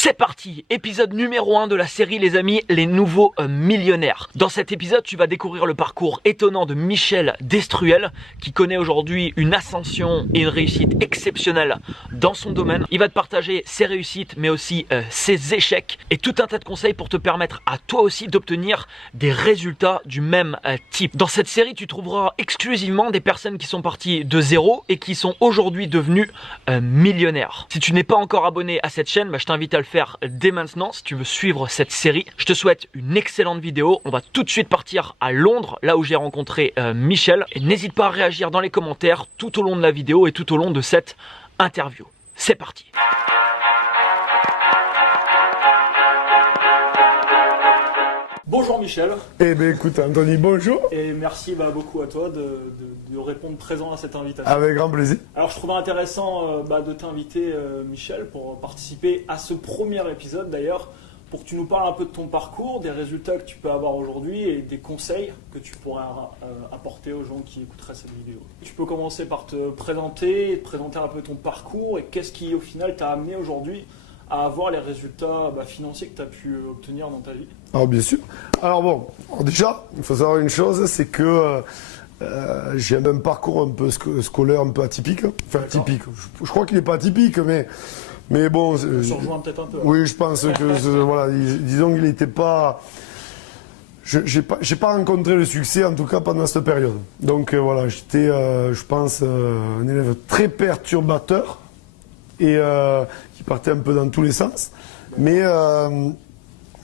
C'est parti, épisode numéro 1 de la série les amis, les nouveaux millionnaires. Dans cet épisode, tu vas découvrir le parcours étonnant de Michel Destruel qui connaît aujourd'hui une ascension et une réussite exceptionnelle dans son domaine. Il va te partager ses réussites mais aussi ses échecs et tout un tas de conseils pour te permettre à toi aussi d'obtenir des résultats du même type. Dans cette série, tu trouveras exclusivement des personnes qui sont parties de zéro et qui sont aujourd'hui devenues millionnaires. Si tu n'es pas encore abonné à cette chaîne, je t'invite à le faire dès maintenant si tu veux suivre cette série. Je te souhaite une excellente vidéo. On va tout de suite partir à Londres, là où j'ai rencontré Michel. Et n'hésite pas à réagir dans les commentaires tout au long de la vidéo et tout au long de cette interview. C'est parti. Bonjour Michel. Eh bien écoute Anthony, bonjour. Et merci beaucoup à toi de répondre présent à cette invitation. Avec grand plaisir. Alors je trouvais intéressant de t'inviter Michel pour participer à ce premier épisode d'ailleurs, pour que tu nous parles un peu de ton parcours, des résultats que tu peux avoir aujourd'hui et des conseils que tu pourrais apporter aux gens qui écouteraient cette vidéo. Tu peux commencer par te présenter un peu ton parcours et qu'est-ce qui au final t'a amené aujourd'hui à avoir les résultats financiers que tu as pu obtenir dans ta vie. Alors bien sûr. Alors bon, déjà, il faut savoir une chose, c'est que j'ai un parcours un peu scolaire, un peu atypique. Enfin atypique, je crois qu'il n'est pas atypique, mais bon... On se rejoint peut-être un peu. Oui, je pense que, voilà, disons qu'il n'était pas... J'ai pas rencontré le succès, en tout cas pendant cette période. Donc voilà, j'étais, je pense, un élève très perturbateur et qui partait un peu dans tous les sens. Mais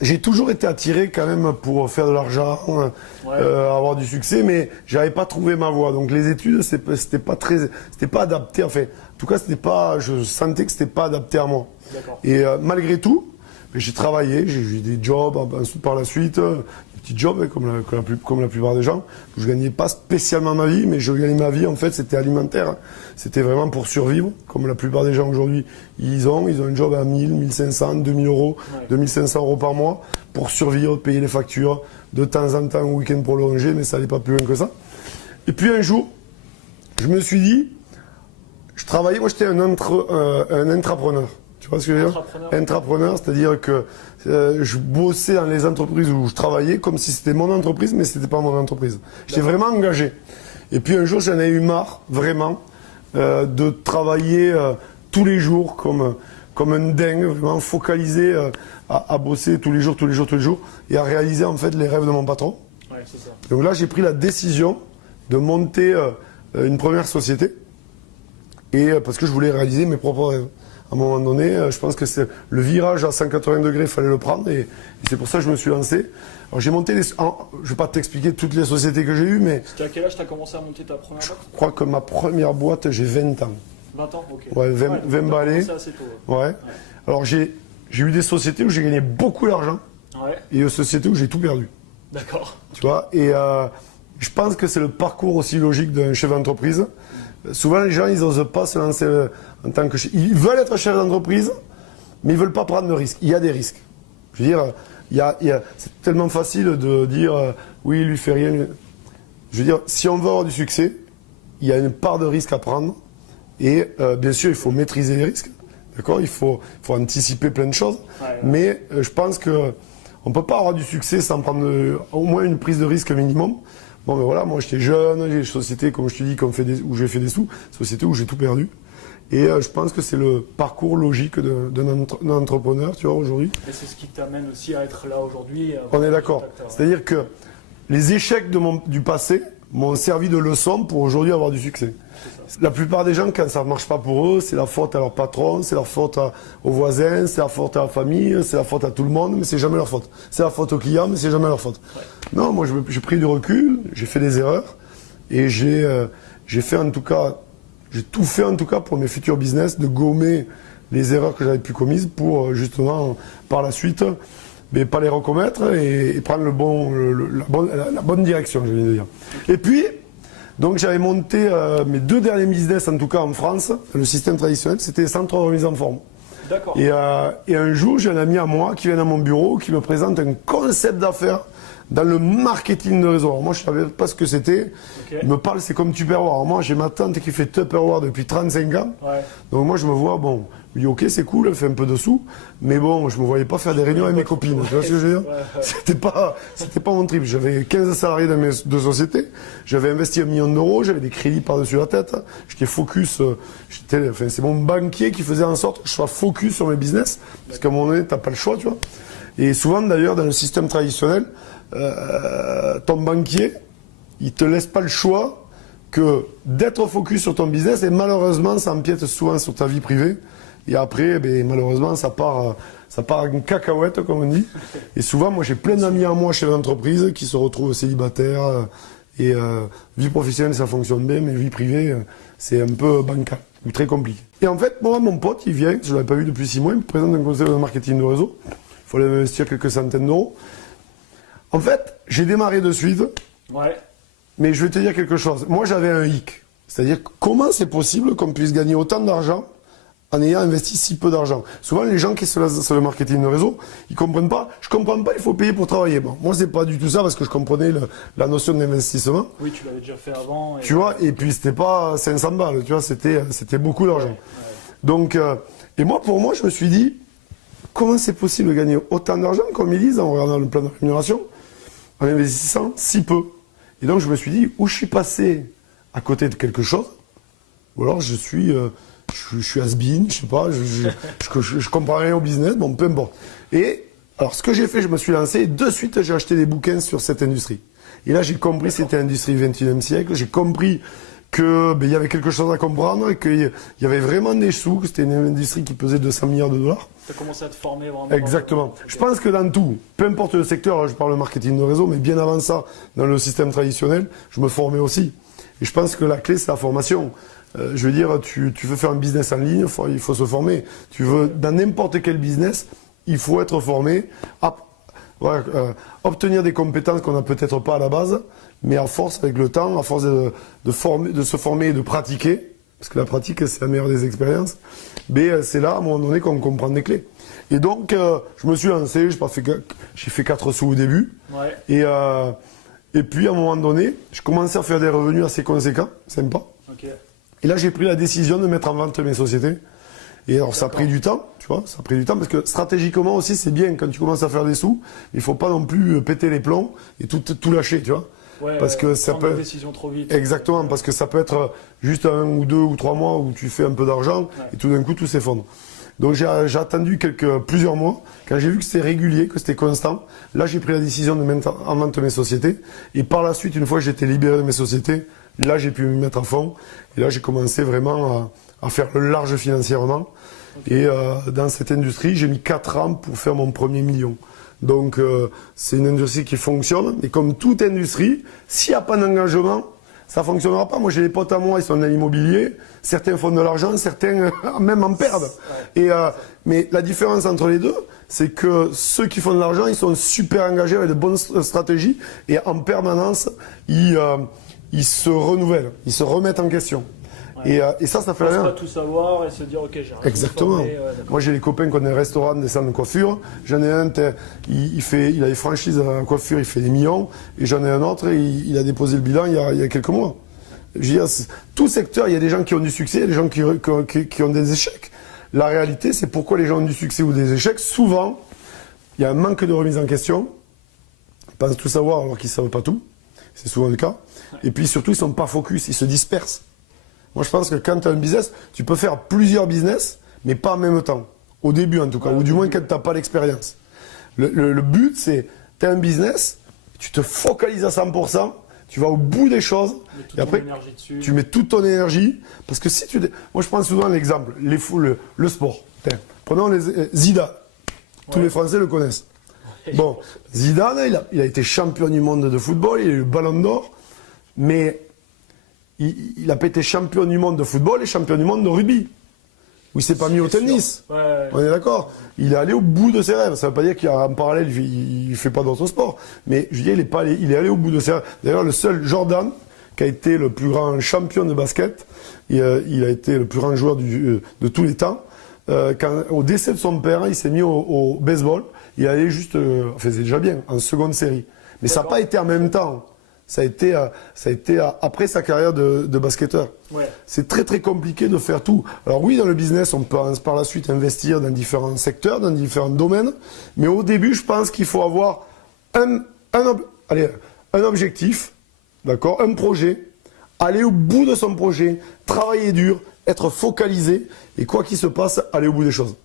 j'ai toujours été attiré quand même pour faire de l'argent, avoir du succès, mais j'avais pas trouvé ma voie. Donc les études, c'était pas adapté. Enfin, en tout cas, je sentais que c'était pas adapté à moi. Et malgré tout, j'ai travaillé, j'ai eu des jobs par la suite, des petits jobs comme la plupart des gens. Je gagnais pas spécialement ma vie, mais je gagnais ma vie en fait, c'était alimentaire. C'était vraiment pour survivre, comme la plupart des gens aujourd'hui, ils ont un job à 1000, 1500, 2000 euros, 2500 euros par mois pour survivre, payer les factures, de temps en temps, un week-end prolongé, mais ça n'allait pas plus loin que ça. Et puis un jour, je me suis dit, je travaillais, moi j'étais un intrapreneur. Tu vois ce que je veux dire ? Intrapreneur, c'est-à-dire que je bossais dans les entreprises où je travaillais comme si c'était mon entreprise, mais ce n'était pas mon entreprise. J'étais vraiment engagé. Et puis un jour, j'en ai eu marre, vraiment, de travailler tous les jours comme un dingue, vraiment focalisé à bosser tous les jours, et à réaliser en fait les rêves de mon patron. Ouais, c'est ça. Donc là, j'ai pris la décision de monter une première société, et parce que je voulais réaliser mes propres rêves. À un moment donné, je pense que c'est le virage à 180 degrés, il fallait le prendre, et c'est pour ça que je me suis lancé. Alors j'ai monté je ne vais pas t'expliquer toutes les sociétés que j'ai eues, mais... C'était à quel âge tu as commencé à monter ta première boîte ? Je crois que ma première boîte, j'ai 20 ans. 20 ans, ok. Ouais, 20 balais. Assez tôt, ouais. Alors j'ai eu des sociétés où j'ai gagné beaucoup d'argent, et des sociétés où j'ai tout perdu. D'accord. Tu vois, et je pense que c'est le parcours aussi logique d'un chef d'entreprise. Souvent les gens, ils n'osent pas se lancer en tant que chef. Ils veulent être chef d'entreprise, mais ils ne veulent pas prendre de risques. Il y a des risques. Je veux dire, c'est tellement facile de dire oui, il lui fait rien. Je veux dire, si on veut avoir du succès, il y a une part de risque à prendre. Et bien sûr, il faut maîtriser les risques. D'accord ? Il faut anticiper plein de choses. Mais je pense qu'on ne peut pas avoir du succès sans prendre au moins une prise de risque minimum. Bon, ben voilà, moi j'étais jeune, j'ai des sociétés, comme je te dis, où j'ai fait des sous, sociétés où j'ai tout perdu. Et je pense que c'est le parcours logique d'un entrepreneur, tu vois, aujourd'hui. Et c'est ce qui t'amène aussi à être là aujourd'hui. On est d'accord. C'est-à-dire que les échecs du passé m'ont servi de leçon pour aujourd'hui avoir du succès. La plupart des gens, quand ça ne marche pas pour eux, c'est la faute à leur patron, c'est la faute aux voisins, c'est la faute à la famille, c'est la faute à tout le monde, mais c'est jamais leur faute. C'est la faute aux clients, mais c'est jamais leur faute. Non, moi j'ai pris du recul, j'ai fait des erreurs, et j'ai fait en tout cas, j'ai tout fait en tout cas pour mes futurs business, de gommer les erreurs que j'avais pu commises pour justement par la suite, mais pas les recommettre et prendre la bonne direction, je viens de dire. Et puis, donc j'avais monté mes 2 derniers business, en tout cas en France, le système traditionnel, c'était les centres de remise en forme. D'accord. Et un jour, j'ai un ami à moi qui vient dans mon bureau, qui me présente un concept d'affaires dans le marketing de réseau. Alors moi, je ne savais pas ce que c'était. Okay. Il me parle, c'est comme Tupperware. Alors moi, j'ai ma tante qui fait Tupperware depuis 35 ans. Donc moi, je me vois, bon, Oui, ok, c'est cool, elle fait un peu de sous, mais bon, je me voyais pas faire des réunions avec mes copines. Tu vois ce que je veux dire? C'était pas mon trip. J'avais 15 salariés dans mes deux sociétés. J'avais investi 1 million d'euros. J'avais des crédits par-dessus la tête. J'étais focus. C'est mon banquier qui faisait en sorte que je sois focus sur mes business. Parce qu'à un moment donné, t'as pas le choix, tu vois. Et souvent, d'ailleurs, dans le système traditionnel, ton banquier, il te laisse pas le choix que d'être focus sur ton business, et malheureusement, ça empiète souvent sur ta vie privée. Et après, malheureusement, ça part en cacahuète, comme on dit. Et souvent, moi, j'ai plein d'amis à moi chez l'entreprise qui se retrouvent célibataires. Et vie professionnelle, ça fonctionne bien, mais vie privée, c'est un peu bancal ou très compliqué. Et en fait, moi, mon pote, il vient, je ne l'avais pas vu depuis 6 mois, il me présente un conseil de marketing de réseau. Il fallait investir quelques centaines d'euros. En fait, j'ai démarré de suite. Ouais. Mais je vais te dire quelque chose. Moi, j'avais un hic. C'est-à-dire, comment c'est possible qu'on puisse gagner autant d'argent en ayant investi si peu d'argent? Souvent, les gens qui se lancent sur le marketing de réseau, ils comprennent pas. Je comprends pas, il faut payer pour travailler. Bon, moi, c'est pas du tout ça parce que je comprenais la notion d'investissement. Oui, tu l'avais déjà fait avant. Tu vois, et puis c'était pas 500 balles, tu vois, c'était beaucoup d'argent. Ouais. Donc, et moi, pour moi, je me suis dit, comment c'est possible de gagner autant d'argent, comme ils disent, en regardant le plan de rémunération, en investissant si peu? Et donc, je me suis dit, où je suis passé à côté de quelque chose, ou alors je suis has-been, je sais pas, je comprends rien au business, bon, peu importe. Et alors, ce que j'ai fait, je me suis lancé, et de suite, j'ai acheté des bouquins sur cette industrie. Et là, j'ai compris que c'était l'industrie du XXIe siècle, j'ai compris que il y avait quelque chose à comprendre, et qu'il y avait vraiment des sous, que c'était une industrie qui pesait 200 milliards de dollars. Tu as commencé à te former vraiment. Exactement. Okay. Je pense que dans tout, peu importe le secteur, je parle de marketing de réseau, mais bien avant ça, dans le système traditionnel, je me formais aussi. Et je pense que la clé, c'est la formation. Je veux dire, tu veux faire un business en ligne, il faut se former. Tu veux, dans n'importe quel business, il faut être formé, obtenir des compétences qu'on n'a peut-être pas à la base, mais à force, avec le temps, à force de se former et de pratiquer, parce que la pratique, c'est la meilleure des expériences, mais c'est là, à un moment donné, qu'on comprend des clés. Et donc, je me suis lancé, j'ai fait 4 sous au début, ouais. Et puis, à un moment donné, je commençais à faire des revenus assez conséquents, sympa. Okay. Et là, j'ai pris la décision de mettre en vente mes sociétés. Et alors, ça a pris du temps, tu vois, ça a pris du temps, parce que stratégiquement aussi, c'est bien, quand tu commences à faire des sous, il faut pas non plus péter les plombs et tout lâcher, tu vois. Ouais, parce que ça peut être... décision trop vite. Exactement, parce que ça peut être juste 1 ou 2 ou 3 mois où tu fais un peu d'argent, ouais. Et tout d'un coup, tout s'effondre. Donc, j'ai attendu plusieurs mois. Quand j'ai vu que c'était régulier, que c'était constant, là, j'ai pris la décision de mettre en vente mes sociétés. Et par la suite, une fois que j'étais libéré de mes sociétés, là, j'ai pu me mettre à fond. Et là, j'ai commencé vraiment à faire le large financièrement. Okay. Et dans cette industrie, j'ai mis 4 ans pour faire mon premier million. Donc, c'est une industrie qui fonctionne. Et comme toute industrie, s'il n'y a pas d'engagement, ça ne fonctionnera pas. Moi, j'ai des potes à moi, ils sont dans l'immobilier. Certains font de l'argent, certains même en perdent. Et, mais la différence entre les deux, c'est que ceux qui font de l'argent, ils sont super engagés avec de bonnes stratégies. Et en permanence, ils se renouvellent, ils se remettent en question. Ouais. Et ça fait rien. Pas tout savoir et se dire, ok, j'ai rien. Exactement. Moi, j'ai des copains qui ont un restaurant, des salles de coiffure. J'en ai un, il a des franchises à la coiffure, il fait des millions. Et j'en ai un autre, il a déposé le bilan il y a quelques mois. Je veux dire, tout secteur, il y a des gens qui ont du succès, il y a des gens qui ont des échecs. La réalité, c'est pourquoi les gens ont du succès ou des échecs. Souvent, il y a un manque de remise en question. Ils pensent tout savoir alors qu'ils ne savent pas tout. C'est souvent le cas. Et puis surtout, ils ne sont pas focus, ils se dispersent. Moi, je pense que quand tu as un business, tu peux faire plusieurs business, mais pas en même temps. Au début, en tout cas, ou du moins quand tu n'as pas l'expérience. Le but, c'est, tu as un business, tu te focalises à 100%, tu vas au bout des choses, et après, tu mets toute ton énergie. Parce que si tu... Moi, je prends souvent l'exemple, le sport. Prenons Zidane. Tous les Français le connaissent. Bon, Zidane, il a été champion du monde de football, il a eu le ballon d'or, mais il n'a pas été champion du monde de football et champion du monde de rugby. Où il s'est pas mis au tennis. Ouais. On est d'accord. Il est allé au bout de ses rêves. Ça ne veut pas dire qu'en parallèle, il ne fait pas d'autres sports. Mais je veux dire, il est allé au bout de ses rêves. D'ailleurs, le seul Jordan, qui a été le plus grand champion de basket, il a été le plus grand joueur de tous les temps. Au décès de son père, il s'est mis au baseball. Il allait juste, enfin c'est déjà bien, en seconde série. Mais ça n'a pas été en même temps. Ça a été après sa carrière de basketteur. Ouais. C'est très très compliqué de faire tout. Alors oui, dans le business, on peut par la suite investir dans différents secteurs, dans différents domaines. Mais au début, je pense qu'il faut avoir un objectif, d'accord, un projet, aller au bout de son projet, travailler dur, être focalisé et quoi qu'il se passe, aller au bout des choses.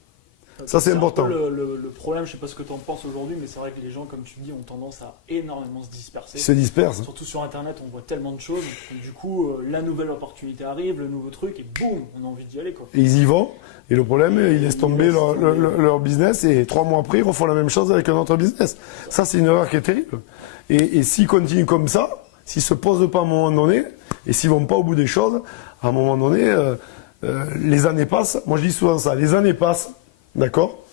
Ça, c'est important. Un peu le problème, je sais pas ce que tu en penses aujourd'hui, mais c'est vrai que les gens, comme tu dis, ont tendance à énormément se disperser. Ils se dispersent. Surtout sur Internet, on voit tellement de choses. Donc, du coup, la nouvelle opportunité arrive, le nouveau truc, et boum, on a envie d'y aller, quoi. Et ils y vont. Et le problème, ils laissent tomber leur business et 3 mois après, ils refont la même chose avec un autre business. Ça, c'est une erreur qui est terrible. Et s'ils continuent comme ça, s'ils se posent pas à un moment donné, et s'ils vont pas au bout des choses, à un moment donné, les années passent. Moi, je dis souvent ça. Les années passent. D'accord.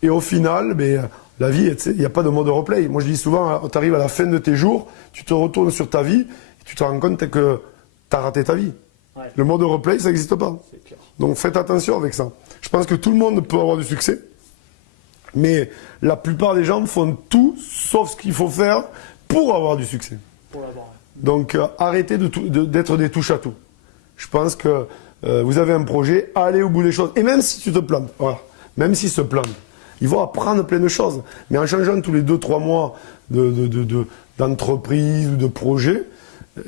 Et au final, la vie, il n'y a pas de mode replay. Moi, je dis souvent, tu arrives à la fin de tes jours, tu te retournes sur ta vie, et tu te rends compte que tu as raté ta vie. Ouais. Le mode replay, ça n'existe pas. C'est clair. Donc, faites attention avec ça. Je pense que tout le monde peut avoir du succès, mais la plupart des gens font tout, sauf ce qu'il faut faire pour avoir du succès. Pour l'avoir. Ouais. Donc, arrêtez d'être des touche-à-tout. Je pense que vous avez un projet, allez au bout des choses. Et même si tu te plantes, voilà. Même s'ils se plantent, ils vont apprendre plein de choses. Mais en changeant tous les 2-3 mois d'entreprise ou de projet,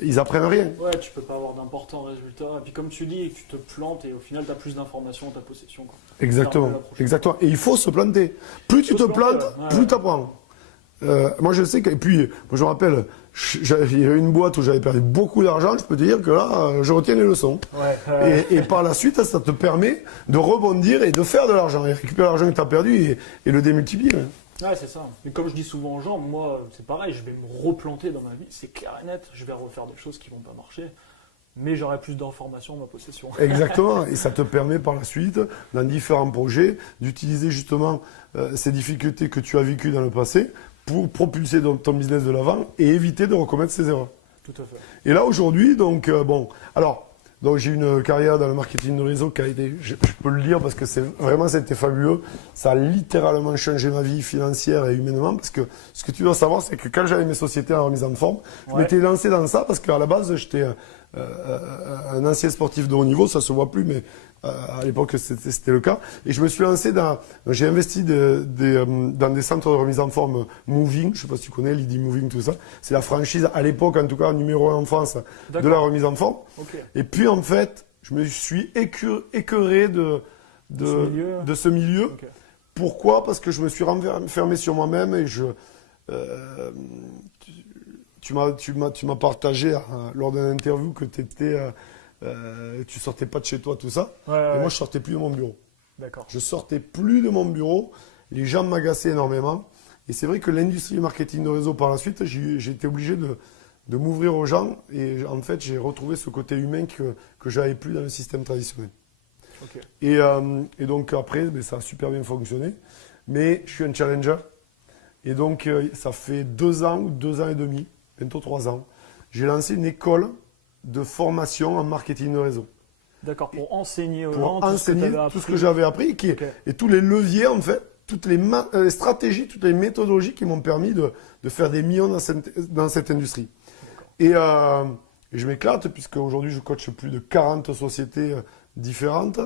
ils apprennent rien. Ouais, tu peux pas avoir d'importants résultats. Et puis comme tu dis, tu te plantes et au final, tu as plus d'informations en ta possession, quoi. Exactement. Exactement. Et il faut se planter. Plus tu te plantes, plus tu apprends. Moi, je sais que, et puis, moi, je me rappelle, il y avait une boîte où j'avais perdu beaucoup d'argent. Je peux te dire que là, je retiens les leçons. Ouais. Et par la suite, ça te permet de rebondir et de faire de l'argent, et récupérer l'argent que tu as perdu et le démultiplier. Ouais, c'est ça. Mais comme je dis souvent aux gens, moi, c'est pareil, je vais me replanter dans ma vie, c'est clair et net. Je vais refaire des choses qui vont pas marcher, mais j'aurai plus d'informations en ma possession. Exactement. Et ça te permet par la suite, dans différents projets, d'utiliser justement ces difficultés que tu as vécues dans le passé pour propulser ton business de l'avant et éviter de recommettre ces erreurs. Tout à fait. Et là, aujourd'hui, donc j'ai une carrière dans le marketing de réseau qui a été, je peux le dire parce que c'était fabuleux. Ça a littéralement changé ma vie financière et humainement parce que ce que tu dois savoir, c'est que quand j'avais mes sociétés en remise en forme, je m'étais lancé dans ça parce qu'à la base, j'étais un ancien sportif de haut niveau, ça se voit plus, mais à l'époque c'était le cas. Et je me suis lancé j'ai investi dans des centres de remise en forme Moving, je sais pas si tu connais, l'ID Moving, tout ça. C'est la franchise, à l'époque en tout cas, numéro 1 en France de la remise en forme. Okay. Et puis en fait, je me suis écœuré de ce milieu. Okay. Pourquoi ? Parce que je me suis renfermé sur moi-même et tu m'as partagé lors d'une interview que tu sortais pas de chez toi, tout ça. Ouais. Moi, je sortais plus de mon bureau. D'accord. Je sortais plus de mon bureau. Les gens m'agaçaient énormément. Et c'est vrai que l'industrie du marketing de réseau, par la suite, j'ai été obligé de m'ouvrir aux gens. Et en fait, j'ai retrouvé ce côté humain que j'avais plus dans le système traditionnel. Okay. Et donc après, ça a super bien fonctionné. Mais je suis un challenger. Et donc, ça fait 2 ans ou 2 ans et demi, bientôt 3 ans, j'ai lancé une école de formation en marketing de réseau. D'accord, pour enseigner aux gens pour enseigner tout ce que j'avais appris et tous les leviers, en fait, toutes les stratégies, toutes les méthodologies qui m'ont permis de faire des millions dans cette industrie. Et je m'éclate puisque aujourd'hui, je coach plus de 40 sociétés différentes.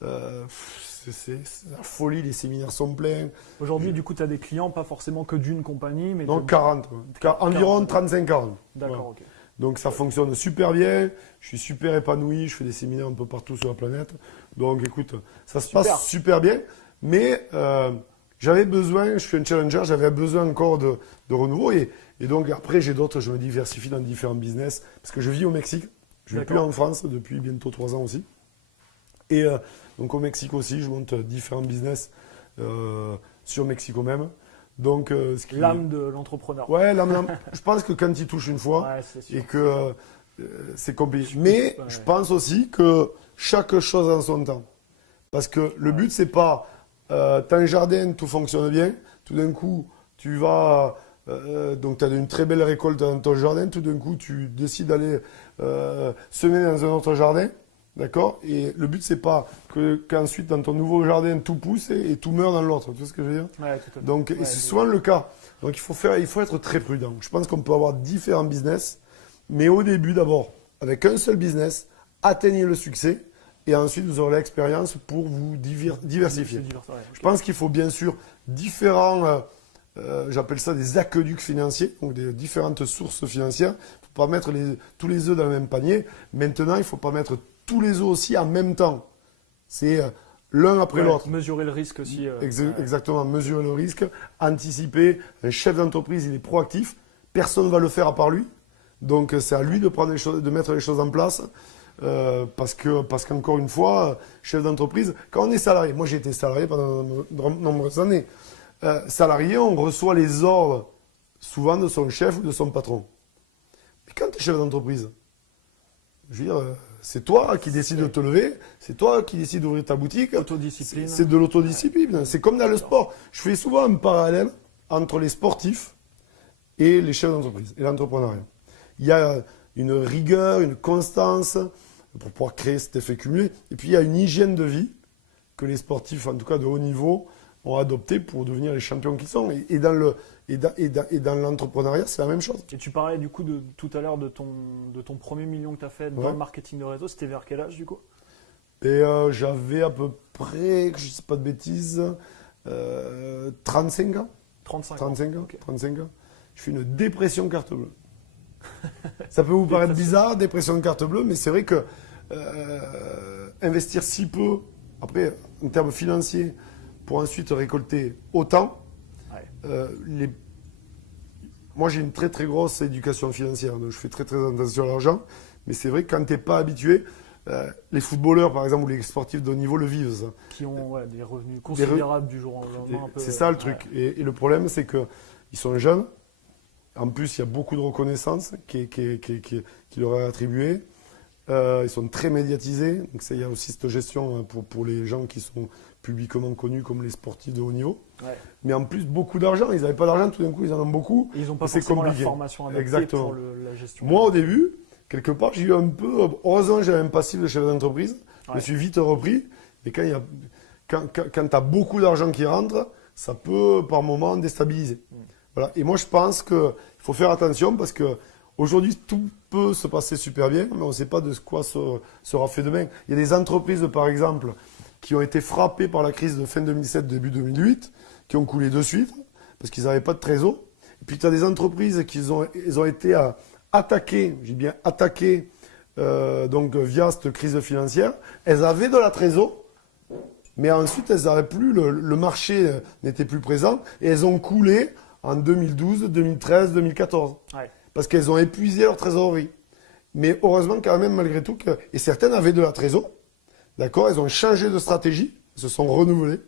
C'est la folie, les séminaires sont pleins. Aujourd'hui, du coup, tu as des clients, pas forcément que d'une compagnie, mais... Donc 40, environ 35-40. D'accord, voilà. ok. Donc ça fonctionne super bien, je suis super épanoui, je fais des séminaires un peu partout sur la planète. Donc écoute, ça se passe super bien, mais j'avais besoin, je suis un challenger, j'avais besoin encore de renouveau. Et donc après, j'ai d'autres, je me diversifie dans différents business, parce que je vis au Mexique, je ne vis plus en France depuis bientôt 3 ans aussi. Et donc au Mexique aussi, je monte différents business sur Mexico même. Donc, l'âme de l'entrepreneur. Ouais, je pense que quand il touche une fois et que c'est compliqué. Mais je pense aussi que chaque chose en son temps. Parce que le but, c'est pas t'as un jardin, tout fonctionne bien. Tout d'un coup, tu vas donc tu as une très belle récolte dans ton jardin. Tout d'un coup, tu décides d'aller semer dans un autre jardin. D'accord ? Et le but, c'est pas qu'ensuite, dans ton nouveau jardin, tout pousse et tout meurt dans l'autre. Tu vois ce que je veux dire ? Ouais, tout à fait. Donc, c'est souvent le cas. Donc, il faut être très prudent. Je pense qu'on peut avoir différents business Mais au début, d'abord, avec un seul business, atteignez le succès et ensuite vous aurez l'expérience pour vous diversifier. Je pense qu'il faut bien sûr différents, j'appelle ça des aqueducs financiers, donc des différentes sources financières. Il ne faut pas mettre tous les œufs dans le même panier. Maintenant, il ne faut pas mettre tous les œufs aussi en même temps. C'est l'un après l'autre. Mesurer le risque aussi. Exactement, mesurer le risque, anticiper. Un chef d'entreprise, il est proactif. Personne ne va le faire à part lui. Donc, c'est à lui de prendre les choses, de mettre les choses en place. Parce qu'encore une fois, chef d'entreprise, quand on est salarié, moi j'ai été salarié pendant de nombreuses années. Salarié, on reçoit les ordres souvent de son chef ou de son patron. Mais quand tu es chef d'entreprise, je veux dire, c'est toi qui décides de te lever, c'est toi qui décides d'ouvrir ta boutique. Autodiscipline. C'est de l'autodiscipline. C'est comme dans le sport. Je fais souvent un parallèle entre les sportifs et les chefs d'entreprise et l'entrepreneuriat. Il y a une rigueur, une constance pour pouvoir créer cet effet cumulé. Et puis il y a une hygiène de vie que les sportifs, en tout cas de haut niveau, ont adopté pour devenir les champions qu'ils sont. Et dans l'entrepreneuriat, c'est la même chose. Et tu parlais du coup tout à l'heure de ton premier million que tu as fait dans le marketing de réseau. C'était vers quel âge du coup? Et j'avais à peu près, je ne sais pas de bêtises, 35 ans. 35 ans. Okay. 35 ans. Je fais une dépression carte bleue. Ça peut vous paraître bizarre, dépression de carte bleue, mais c'est vrai que investir si peu, après, en termes financiers, pour ensuite récolter autant, moi j'ai une très très grosse éducation financière, donc je fais très très attention à l'argent, mais c'est vrai que quand tu n'es pas habitué, les footballeurs par exemple ou les sportifs de haut niveau le vivent ça. Qui ont des revenus considérables du jour au lendemain. C'est ça le truc, et le problème c'est qu'ils sont jeunes. En plus, il y a beaucoup de reconnaissance qui leur est attribuée. Ils sont très médiatisés. Donc, il y a aussi cette gestion pour les gens qui sont publiquement connus comme les sportifs de haut niveau. Ouais. Mais en plus, beaucoup d'argent. Ils n'avaient pas d'argent, tout d'un coup, ils en ont beaucoup. Et ils n'ont pas forcément la formation adaptée pour la gestion. Moi, au début, quelque part, j'ai eu un peu… Heureusement, j'avais un passif de chef d'entreprise. Je me suis vite repris. Mais quand tu as beaucoup d'argent qui rentre, ça peut, par moment, déstabiliser. Voilà. Et moi, je pense qu'il faut faire attention parce qu'aujourd'hui, tout peut se passer super bien, mais on ne sait pas de quoi sera fait demain. Il y a des entreprises, par exemple, qui ont été frappées par la crise de fin 2007, début 2008, qui ont coulé de suite parce qu'ils n'avaient pas de trésor. Et puis, tu as des entreprises qui ont été attaquées, j'ai bien attaquées, donc via cette crise financière. Elles avaient de la trésor, mais ensuite, elles n'avaient plus, le marché n'était plus présent et elles ont coulé en 2012, 2013, 2014. Ouais. Parce qu'elles ont épuisé leur trésorerie. Mais heureusement, quand même, malgré tout, et certaines avaient de la trésor. D'accord? Elles ont changé de stratégie. Elles se sont renouvelées.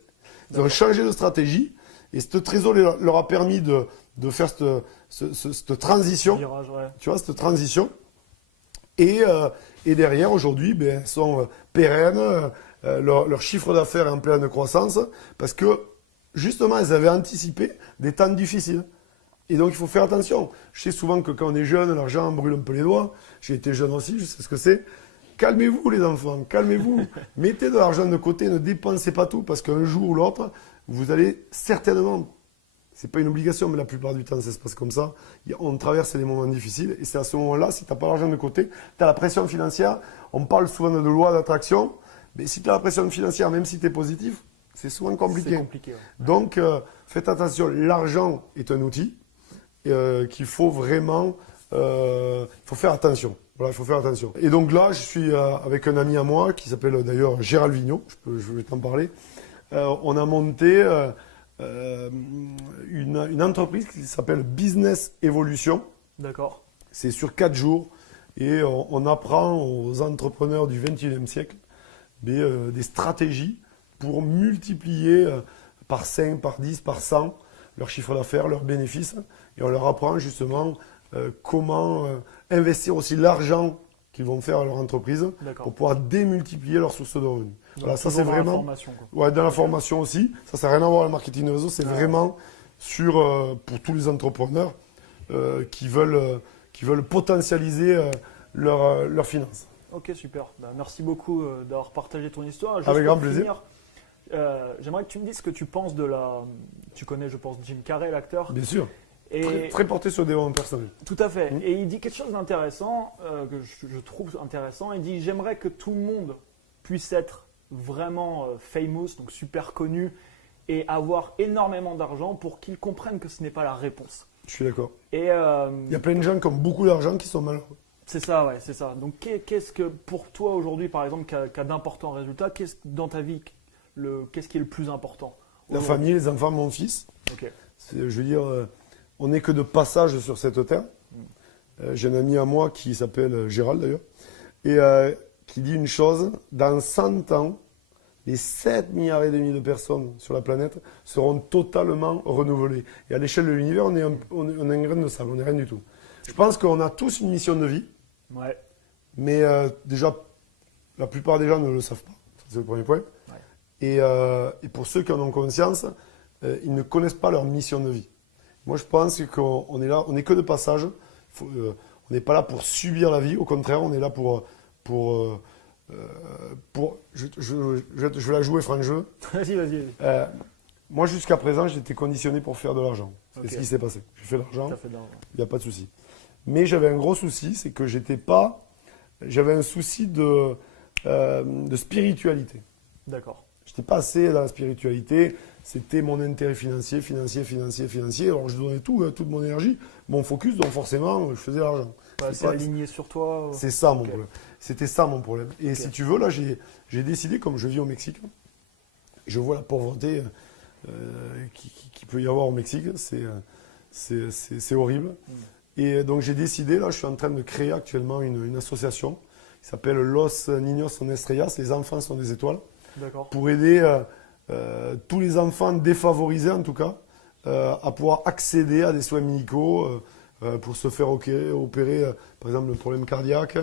Elles ont changé de stratégie. Et cette trésor leur a permis de faire cette transition. Virage, ouais. Tu vois, cette transition. Et derrière, aujourd'hui, elles sont pérennes. Leur chiffre d'affaires est en pleine croissance. Parce que justement, elles avaient anticipé des temps difficiles. Et donc, il faut faire attention. Je sais souvent que quand on est jeune, l'argent brûle un peu les doigts. J'ai été jeune aussi, je sais ce que c'est. Calmez-vous, les enfants, calmez-vous. Mettez de l'argent de côté, ne dépensez pas tout, parce qu'un jour ou l'autre, vous allez certainement, c'est pas une obligation, mais la plupart du temps, ça se passe comme ça. On traverse des moments difficiles, et c'est à ce moment-là, si tu n'as pas l'argent de côté, tu as la pression financière. On parle souvent de loi d'attraction, mais si tu as la pression financière, même si tu es positif, c'est souvent compliqué. C'est compliqué, ouais. Donc, faites attention. L'argent est un outil qu'il faut vraiment… il faut faire attention. Voilà, il faut faire attention. Et donc là, je suis avec un ami à moi qui s'appelle d'ailleurs Gérald Vigneault. Je vais t'en parler. On a monté une entreprise qui s'appelle Business Evolution. D'accord. C'est sur 4 jours. Et on apprend aux entrepreneurs du XXIe siècle des stratégies pour multiplier par 5, par 10, par 100 leur chiffre d'affaires, leurs bénéfices. Et on leur apprend justement comment investir aussi l'argent qu'ils vont faire à leur entreprise pour pouvoir démultiplier leurs sources de revenus. Donc, voilà, ça c'est vraiment… Dans la formation, quoi. Ouais, dans la formation aussi. Ça n'a rien à voir avec le marketing de réseau. C'est vraiment pour tous les entrepreneurs qui veulent potentialiser leurs finances. Ok, super. Merci beaucoup d'avoir partagé ton histoire. Juste avec grand plaisir. J'aimerais que tu me dises ce que tu penses de la… Tu connais, je pense, Jim Carrey, l'acteur. Bien sûr. Et Très porté sur le développement personnel. tout à fait. Et il dit quelque chose d'intéressant, que je trouve intéressant. Il dit, j'aimerais que tout le monde puisse être vraiment famous, donc super connu, et avoir énormément d'argent pour qu'ils comprennent que ce n'est pas la réponse. Je suis d'accord. Et Il y a plein de gens qui ont beaucoup d'argent qui sont malheureux. c'est ça, ouais, c'est ça. Donc qu'est-ce que pour toi aujourd'hui, par exemple, qui a d'importants résultats, dans ta vie, qu'est-ce qui est le plus important? La famille, les enfants, mon fils. Ok. Je veux dire, on n'est que de passage sur cette terre. J'ai un ami à moi qui s'appelle Gérald d'ailleurs, et qui dit une chose, dans 100 ans, les 7,5 milliards de personnes sur la planète seront totalement renouvelées. Et à l'échelle de l'univers, on est un grain de sable, on n'est rien du tout. Je pense qu'on a tous une mission de vie, Ouais. mais déjà, la plupart des gens ne le savent pas. Ça, c'est le premier point. Ouais. Et pour ceux qui en ont conscience, ils ne connaissent pas leur mission de vie. Moi, je pense qu'on est là, on n'est que de passage. On n'est pas là pour subir la vie. Au contraire, on est là je vais la jouer franc jeu. Vas-y. Moi, jusqu'à présent, j'étais conditionné pour faire de l'argent. C'est Ok. ce qui s'est passé. J'ai fait de l'argent, Ça fait de l'argent. il n'y a pas de souci. Mais j'avais un gros souci, c'est que j'avais un souci de spiritualité. D'accord. Je n'étais pas assez dans la spiritualité. C'était mon intérêt financier. Alors, je donnais toute mon énergie, mon focus, donc forcément, je faisais de l'argent. C'est aligné sur toi. C'est ça mon Ok. problème. C'était ça mon problème. Et si tu veux, là, j'ai décidé, comme je vis au Mexique, je vois la pauvreté qui peut y avoir au Mexique. C'est horrible. Et donc, j'ai décidé, là, je suis en train de créer actuellement une association qui s'appelle Los Niños Son Estrellas, les enfants sont des étoiles, D'accord. pour aider tous les enfants défavorisés, en tout cas, à pouvoir accéder à des soins médicaux, pour se faire opérer, par exemple, le problème cardiaque,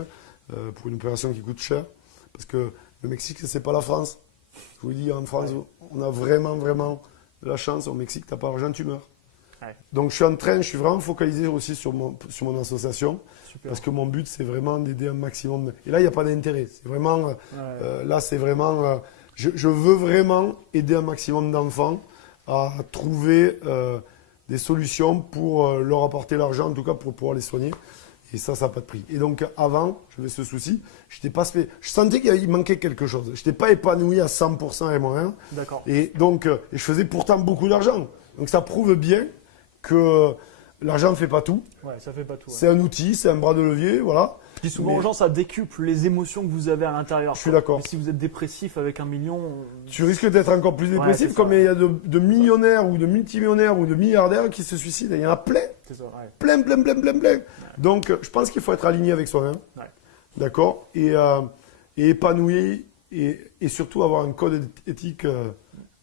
pour une opération qui coûte cher. Parce que le Mexique, ce n'est pas la France. Je vous le dis, en France, on a vraiment de la chance. Au Mexique, tu n'as pas d'argent, tu meurs. Ouais. Donc, je suis vraiment focalisé aussi sur mon association. Super. Parce que mon but, c'est vraiment d'aider un maximum. Et là, il n'y a pas d'intérêt. C'est vraiment, là, c'est vraiment, je veux vraiment aider un maximum d'enfants à trouver des solutions pour leur apporter l'argent, en tout cas pour pouvoir les soigner. Et ça n'a pas de prix. Et donc, avant, j'avais ce souci. Je sentais qu'il manquait quelque chose. Je n'étais pas épanoui à 100% avec moi-même. D'accord. Et donc, je faisais pourtant beaucoup d'argent. Donc, ça prouve bien que l'argent ne fait pas tout. Ouais, ça fait pas tout. Ouais. C'est un outil, c'est un bras de levier, voilà. Je dis souvent aux gens, ça décuple les émotions que vous avez à l'intérieur. Je suis d'accord. Mais si vous êtes dépressif avec 1 million, Tu risques d'être encore plus dépressif, c'est comme ça. il y a de millionnaires ou de multimillionnaires ou de milliardaires qui se suicident. Il y en a plein. c'est ça. Ouais. Plein. Donc, je pense qu'il faut être aligné avec soi-même. Ouais. D'accord, et épanoui et surtout avoir un code éthique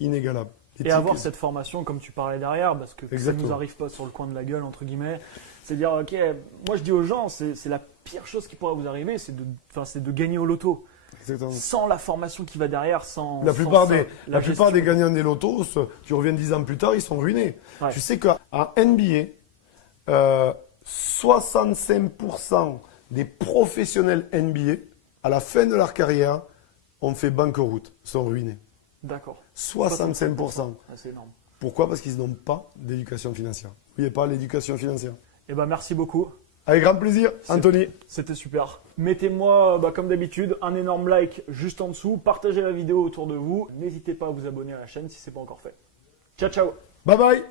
inégalable. Et avoir cette formation, comme tu parlais derrière, parce que ça ne Exactement. nous arrive pas sur le coin de la gueule, entre guillemets. C'est dire, ok, moi je dis aux gens, c'est la pire chose qui pourrait vous arriver, c'est de gagner au loto. Exactement. Sans la formation qui va derrière, La plupart la des gagnants des lotos, tu reviens 10 ans plus tard, ils sont ruinés. Ouais. Tu sais qu'en NBA, 65% des professionnels NBA, à la fin de leur carrière, ont fait banqueroute, sont ruinés. D'accord. 65%. Ah, c'est énorme. Pourquoi? Parce qu'ils n'ont pas d'éducation financière. N'oubliez pas l'éducation financière. Eh ben, merci beaucoup. Avec grand plaisir, Anthony. C'était super. Mettez-moi, comme d'habitude, un énorme like juste en dessous. Partagez la vidéo autour de vous. N'hésitez pas à vous abonner à la chaîne si ce n'est pas encore fait. Ciao, ciao. Bye bye.